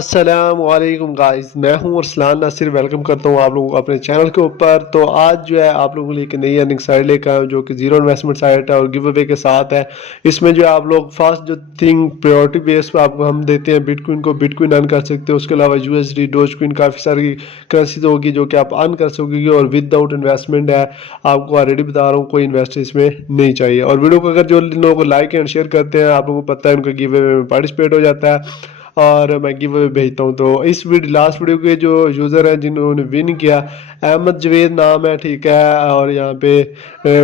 अस्सलामुअलैकुम गाइस, मैं हूं अरसलान नासिर। वेलकम करता हूं आप लोगों को अपने चैनल के ऊपर। तो आज जो है आप लोगों के लिए एक नई अर्निंग साइट लेकर आया हूं जो कि जीरो इन्वेस्टमेंट साइट है और गिव अवे के साथ है। इसमें जो है आप लोग फर्स्ट जो थिंग प्रायोरिटी बेस पर आपको हम देते हैं बिटकॉइन को, बिटकॉइन अर्न कर सकते हो। उसके अलावा यूएसडी, डोजकॉइन, काफ़ी सारी करेंसीज होगी जो कि आप अर्न कर सकोगे और विदाउट इन्वेस्टमेंट है। आपको ऑलरेडी बता रहा हूँ, कोई इन्वेस्टर इसमें नहीं चाहिए। और वीडियो को अगर जो लोगों को लाइक एंड शेयर करते हैं, आप लोगों को पता है उनका गिव अवे में पार्टिसिपेट हो जाता है और मैं गिव अवे भेजता हूँ। तो इस लास्ट वीडियो के जो यूज़र हैं जिन्होंने विन किया, अहमद जवेद नाम है, ठीक है। और यहाँ पे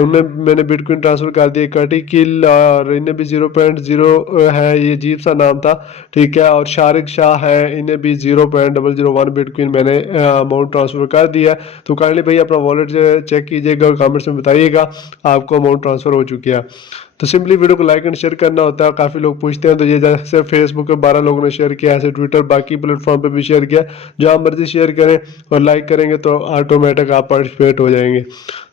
उन्हें मैंने बिटकॉइन ट्रांसफ़र कर दिया कटी किल, और इन्हें भी 0.0 है, ये अजीब सा नाम था, ठीक है। और शारिक शाह है, इन्हें भी 0.001 बिटकॉइन मैंने अमाउंट ट्रांसफ़र कर दिया। तो काइंडली भाई अपना वॉलेट चेक कीजिएगा और कमेंट्स में बताइएगा आपको अमाउंट ट्रांसफ़र हो चुकी है। तो सिंपली वीडियो को लाइक एंड शेयर करना होता है। काफ़ी लोग पूछते हैं, तो ये जैसे फेसबुक पे 12 लोगों ने शेयर किया, ऐसे ट्विटर बाकी प्लेटफॉर्म पे भी शेयर किया। जहाँ मर्जी शेयर करें और लाइक करेंगे तो ऑटोमेटिक आप पार्टिसिपेट हो जाएंगे।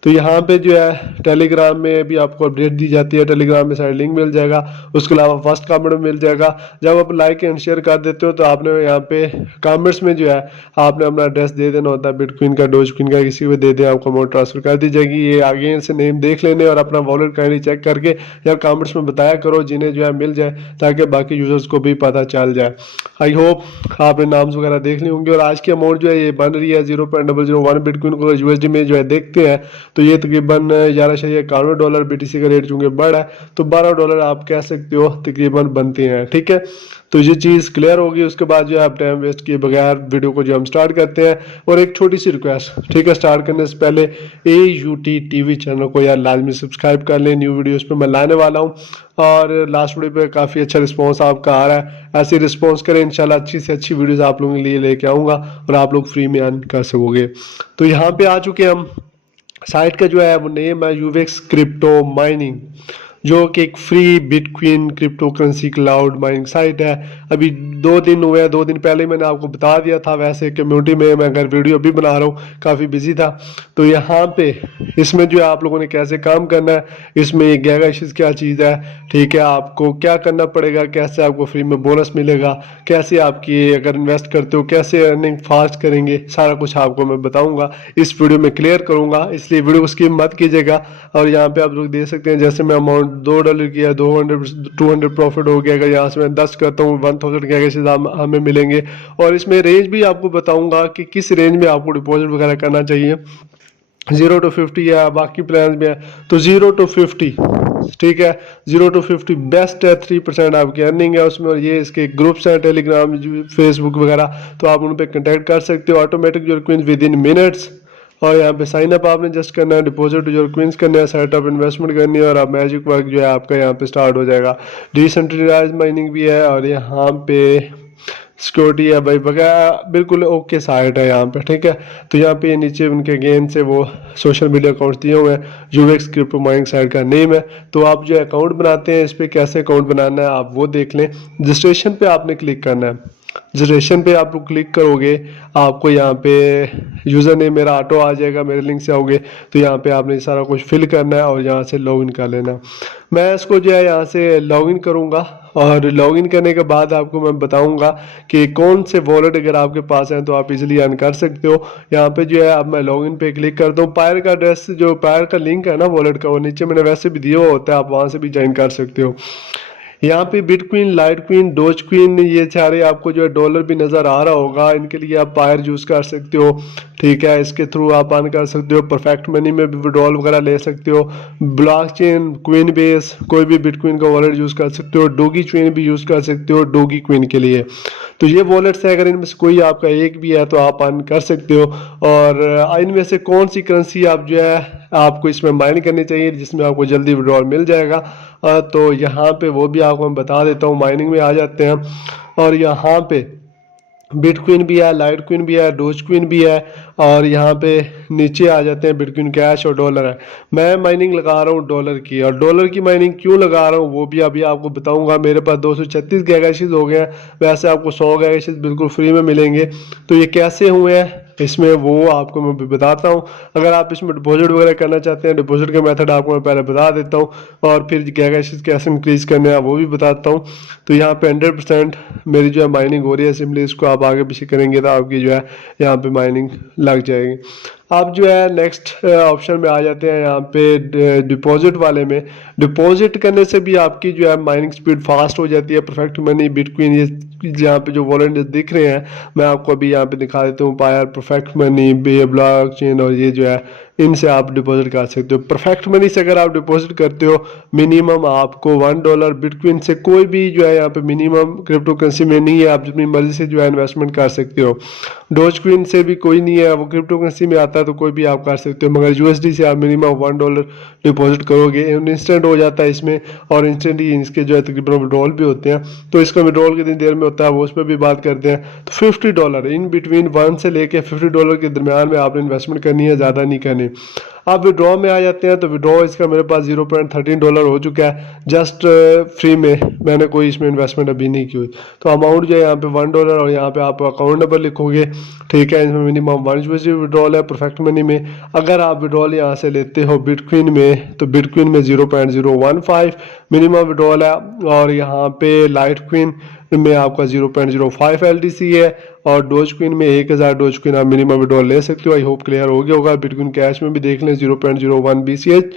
तो यहाँ पे जो है टेलीग्राम में भी आपको अपडेट दी जाती है, टेलीग्राम में साइड लिंक मिल जाएगा। उसके अलावा फर्स्ट कमेंट में मिल जाएगा। जब आप लाइक एंड शेयर कर देते हो तो आपने यहाँ पे कमेंट्स में जो है आपने अपना एड्रेस दे देना होता है, बिटकॉइन का, डोजकॉइन का, किसी को दे दें, आपको अमाउंट ट्रांसफर कर दी जाएगी। ये आगे से नेम देख लेने और अपना वॉलेट काइंडली चेक करके यार कमेंट्स में बताया करो, जिन्हें जो है मिल जाए, ताकि बाकी यूजर्स को भी पता चल जाए। आई होप आपने नाम्स वगैरह देख लिए होंगे। और आज की अमाउंट जो है ये बन रही है 0.001 बिटकॉइन को यूएसडी में जो है देखते हैं तो ये तकरीबन $11.91 बीटीसी का रेट चूंकि बढ़ा है तो $12 आप कह सकते हो तकरीबन बनते हैं, ठीक है। तो ये चीज़ क्लियर होगी। उसके बाद जो है आप टाइम वेस्ट किए बगैर वीडियो को जो हम स्टार्ट करते हैं। और एक छोटी सी रिक्वेस्ट, ठीक है, स्टार्ट करने से पहले AUTTV चैनल को यार लाजमी सब्सक्राइब कर लें। न्यू वीडियोस पे मैं लाने वाला हूँ और लास्ट वीडियो पे काफ़ी अच्छा रिस्पांस आपका आ रहा है। ऐसे रिस्पांस करें, इंशाल्लाह अच्छी से अच्छी वीडियोस आप लोगों के लिए लेके आऊँगा और आप लोग फ्री में अर्न कर सकोगे। तो यहाँ पे आ चुके हम। साइट का जो है वो नेम है यूवेक्स क्रिप्टो माइनिंग, जो कि एक free bitcoin crypto currency cloud mining site है। अभी 2 दिन हुए हैं, 2 दिन पहले मैंने आपको बता दिया था। वैसे कम्युनिटी में मैं अगर वीडियो अभी बना रहा हूँ, काफ़ी बिजी था। तो यहाँ पे इसमें जो है आप लोगों ने कैसे काम करना है, इसमें ये गैगाइशिस क्या चीज़ है, ठीक है, आपको क्या करना पड़ेगा, कैसे आपको फ्री में बोनस मिलेगा, कैसे आपकी अगर इन्वेस्ट करते हो कैसे अर्निंग फास्ट करेंगे, सारा कुछ आपको मैं बताऊँगा, इस वीडियो में क्लियर करूँगा। इसलिए वीडियो को स्किप मत कीजिएगा। और यहाँ पे आप लोग देख सकते हैं, जैसे मैं अमाउंट $2 किया, 200 प्रॉफिट हो गया। अगर यहाँ से मैं 10 करता हूँ 1000 कैसे हमें मिलेंगे। और इसमें रेंज भी आपको बताऊंगा कि किस रेंज में आपको डिपॉजिट वगैरह करना चाहिए, 0 to 50 या बाकी प्लान में है तो 0 to 50, ठीक है। 0 to 50 बेस्ट है, 3% आपकी अर्निंग है उसमें। और ये इसके ग्रुप्स हैं टेलीग्राम, फेसबुक वगैरह, तो आप उन पर कंटेक्ट कर सकते हो। Automatic your coins within minutes. और यहाँ पे साइन अप आपने जस्ट करना है, डिपॉजिट योर क्विंस करना है, सेटअप इन्वेस्टमेंट करनी है और अब मैजिक वर्क जो है आपका यहाँ पे स्टार्ट हो जाएगा। डिसेंट्रलाइज्ड माइनिंग भी है और यहाँ पे सिक्योरिटी है भाई वगैरह, बिल्कुल ओके साइट है यहाँ पे, ठीक है। तो यहाँ पे नीचे उनके गेम से वो सोशल मीडिया अकाउंट दिए हुए हैं, यूवेक्स क्रिप्टो माइनिंग साइट का नेम है। तो आप जो अकाउंट बनाते हैं, इस पर कैसे अकाउंट बनाना है आप वो देख लें। रजिस्ट्रेशन पे आपने क्लिक करना है। रजिस्ट्रेशन पे आप लोग क्लिक करोगे, आपको यहाँ पे यूज़र नेम मेरा ऑटो आ जाएगा, मेरे लिंक से आओगे तो यहाँ पे आपने सारा कुछ फिल करना है और यहाँ से लॉगिन कर लेना। मैं इसको जो है यहाँ से लॉगिन करूँगा और लॉगिन करने के बाद आपको मैं बताऊंगा कि कौन से वॉलेट अगर आपके पास हैं तो आप इजीली अर्न कर सकते हो। यहाँ पे जो है अब मैं लॉगिन पे क्लिक करता हूँ। पायर का एड्रेस, जो पायर का लिंक है ना वॉलेट का, वो नीचे मैंने वैसे भी दिया हुआ होता है, आप वहाँ से भी ज्वाइन कर सकते हो। यहाँ पे बिटकॉइन, लाइटकॉइन, डोजकॉइन, ये सारे आपको जो है डॉलर भी नज़र आ रहा होगा। इनके लिए आप पायर यूज़ कर सकते हो, ठीक है। इसके थ्रू आप अर्न कर सकते हो। परफेक्ट मनी में भी विड्रॉल वगैरह ले सकते हो। ब्लॉकचेन, क्विन बेस, कोई भी बिटकॉइन का वॉलेट यूज़ कर सकते हो। डोगी चेन भी यूज़ कर सकते हो डोगी क्विन के लिए। तो ये वॉलेट्स है, अगर इनमें से कोई आपका एक भी है तो आप अर्न कर सकते हो। और इनमें से कौन सी करेंसी आप जो है आपको इसमें माइन करनी चाहिए जिसमें आपको जल्दी विड्रॉल मिल जाएगा, तो यहाँ पे वो भी आपको मैं बता देता हूँ। माइनिंग में आ जाते हैं और यहाँ पे बिटकॉइन भी है, लाइटकॉइन भी है, डोजकॉइन भी है और यहाँ पे नीचे आ जाते हैं बिटकॉइन कैश और डॉलर है। मैं माइनिंग लगा रहा हूँ डॉलर की, और डॉलर की माइनिंग क्यों लगा रहा हूँ वो भी अभी आपको बताऊंगा। मेरे पास 236 गैगाइशिस हो गए हैं, वैसे आपको 100 गैगाइशिस बिल्कुल फ्री में मिलेंगे। तो ये कैसे हुए हैं इसमें वो आपको मैं बताता हूँ। अगर आप इसमें डिपॉजिट वगैरह करना चाहते हैं, डिपॉजिट का मेथड आपको मैं पहले बता देता हूँ, और फिर क्या कैसे इंक्रीज करने हैं वो भी बताता हूँ। तो यहाँ पे 100% मेरी जो है माइनिंग हो रही है। सिंपली इसको आप आगे पीछे करेंगे तो आपकी जो है यहाँ पे माइनिंग लग जाएगी। आप जो है नेक्स्ट ऑप्शन में आ जाते हैं यहाँ पे डिपॉजिट वाले में। डिपॉजिट करने से भी आपकी जो है माइनिंग स्पीड फास्ट हो जाती है। परफेक्ट मनी, बिटकॉइन, ये यहाँ पे जो वॉलेट दिख रहे हैं मैं आपको अभी यहाँ पे दिखा देता हूँ। पायर, परफेक्ट मनी, ब्लॉकचेन, और ये जो है इनसे आप डिपॉजिट कर सकते हो। परफेक्ट मनी से अगर आप डिपॉजिट करते हो मिनिमम आपको $1, बिटकॉइन से कोई भी जो है यहाँ पे मिनिमम क्रिप्टो करेंसी में नहीं है, आप अपनी मर्जी से जो है इन्वेस्टमेंट कर सकते हो। डोजक्विन से भी कोई नहीं है, वो क्रिप्टो करेंसी में आता है तो कोई भी आप कर सकते हो, मगर यूएसडी से आप मिनिमम $1 डिपॉजिट करोगे, इंस्टेंट हो जाता है इसमें, और इंस्टेंट ही इसके जो है तकरीबन विड्रॉल भी होते हैं। तो इसका विड्रॉल कितनी देर में होता है वो उस पर भी बात करते हैं। तो $50 इन बिटवीन 1 से लेके $50 के दरमियान में आपने इन्वेस्टमेंट करनी है, ज़्यादा नहीं करनी। आप विड्रॉ में आ जाते हैं तो विड्रॉ इसका मेरे पास $0.13 हो चुका है, जस्ट फ्री में, मैंने कोई इसमें इन्वेस्टमेंट अभी नहीं की हुई। तो अमाउंट जो है यहाँ पे $1, और यहाँ पे आप अकाउंट नंबर लिखोगे, ठीक है। इसमें मिनिमम 1 यूएसडी विड्रॉल है परफेक्ट मनी में। अगर आप विड्रॉल यहाँ से लेते हो बिटकॉइन में तो बिटकॉइन में 0.015 मिनिमम विड्रॉल है, और यहाँ पे लाइटकॉइन में आपका 0.05 LTC है, और डोजक्विन में 1000 डोजक्विन आप मिनिमम विड्रॉल ले सकते हो। आई होप क्लियर हो गया होगा। बिटकॉइन कैश में भी देख लें 0.01 BCH।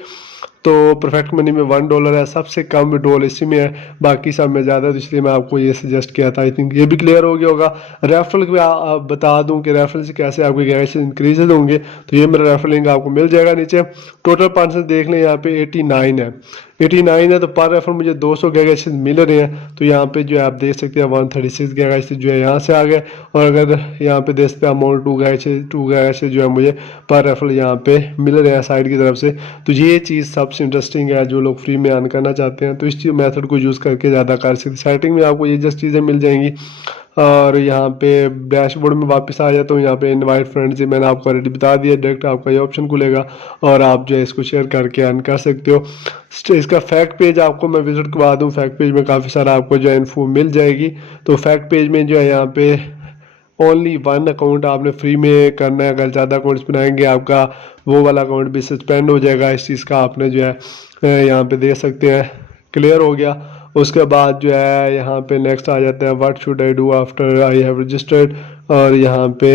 तो परफेक्ट मनी में $1 है, सबसे कम विड्रॉल इसी में है, बाकी सब में ज़्यादा, तो इसलिए मैं आपको ये सजेस्ट किया था। आई थिंक ये भी क्लियर हो गया होगा। रेफरल भी बता दूं कि रेफरल से कैसे आपके गैस इंक्रीजेज होंगे। तो ये मेरा रेफरल लिंक आपको मिल जाएगा नीचे। टोटल पर्सन देख लें यहाँ पे 89 है, 89 है, तो पर रेफर मुझे 200 गैगेस मिल रहे हैं। तो यहाँ पे जो है आप देख सकते हैं 136 गैगेस जो है यहाँ से आ गए, और अगर यहाँ पे देख सकते हैं अमाउंट 2 गैगेस जो है मुझे पर रेफर यहाँ पे मिल रहे हैं साइड की तरफ से। तो ये चीज़ सबसे इंटरेस्टिंग है, जो लोग फ्री में अर्न करना चाहते हैं तो इस मेथड को यूज़ करके ज़्यादा कर सकते हैं। सेटिंग में आपको ये जस्ट चीज़ें मिल जाएंगी, और यहाँ पे डैशबोर्ड में वापस आ जाता हूँ। यहाँ पे इनवाइट फ्रेंड्स ही मैंने आपको ऑलरेडी बता दिया, डायरेक्ट आपका ये ऑप्शन खुलेगा और आप जो है इसको शेयर करके अर्न कर सकते हो। इसका फैक्ट पेज आपको मैं विजिट करवा दूँ, फैक्ट पेज में काफ़ी सारा आपको जो है इन्फो मिल जाएगी। तो फैक्ट पेज में जो है यहाँ पे ओनली 1 अकाउंट आपने फ्री में करना है। अगर ज़्यादा अकाउंट्स बनाएंगे आपका वो वाला अकाउंट भी सस्पेंड हो जाएगा। इस चीज़ का आपने जो है यहाँ पे देख सकते हैं, क्लियर हो गया। उसके बाद जो है यहाँ पे नेक्स्ट आ जाता है what should I do after I have registered, और यहाँ पे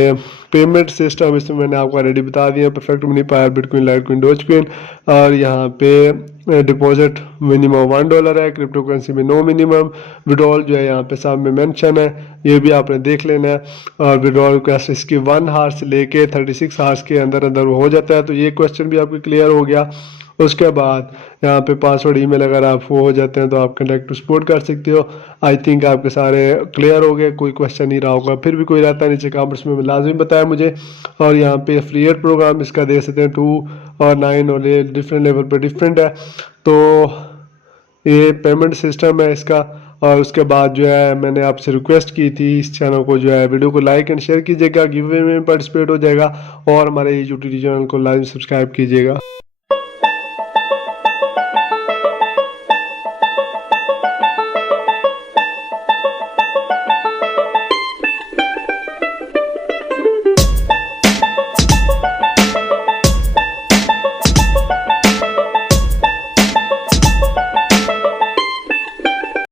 पेमेंट सिस्टम इसमें मैंने आपको ऑलरेडी बता दिया, perfect money, payeer, bitcoin, litecoin, dogecoin, और यहाँ पे डिपॉजिट मिनिमम $1 है, क्रिप्टो करेंसी में नो मिनिमम, विड्रॉल जो है यहाँ पे सब में मेंशन है, ये भी आपने देख लेना है। और विड्रॉल रिक्वेस्ट इसकी 1 आवर से लेके 36 आवर्स के अंदर अंदर हो जाता है। तो ये क्वेश्चन भी आपको क्लियर हो गया। उसके बाद यहाँ पे पासवर्ड ईमेल अगर आप वो हो जाते हैं तो आप कनेक्ट टू सपोर्ट कर सकते हो। आई थिंक आपके सारे क्लियर हो गए, कोई क्वेश्चन नहीं रहा होगा। फिर भी कोई रहता है नीचे कमेंट्स में लाजमी बताया मुझे। और यहाँ पे एफिलिएट प्रोग्राम इसका दे सकते हैं 2 और 9 और ये डिफरेंट लेवल पे डिफरेंट है। तो ये पेमेंट सिस्टम है इसका। और उसके बाद जो है मैंने आपसे रिक्वेस्ट की थी इस चैनल को जो है वीडियो को लाइक एंड शेयर कीजिएगा, गिव अवे में पार्टिसिपेट हो जाएगा, और हमारे यूट्यूब चैनल को लाइक सब्सक्राइब कीजिएगा।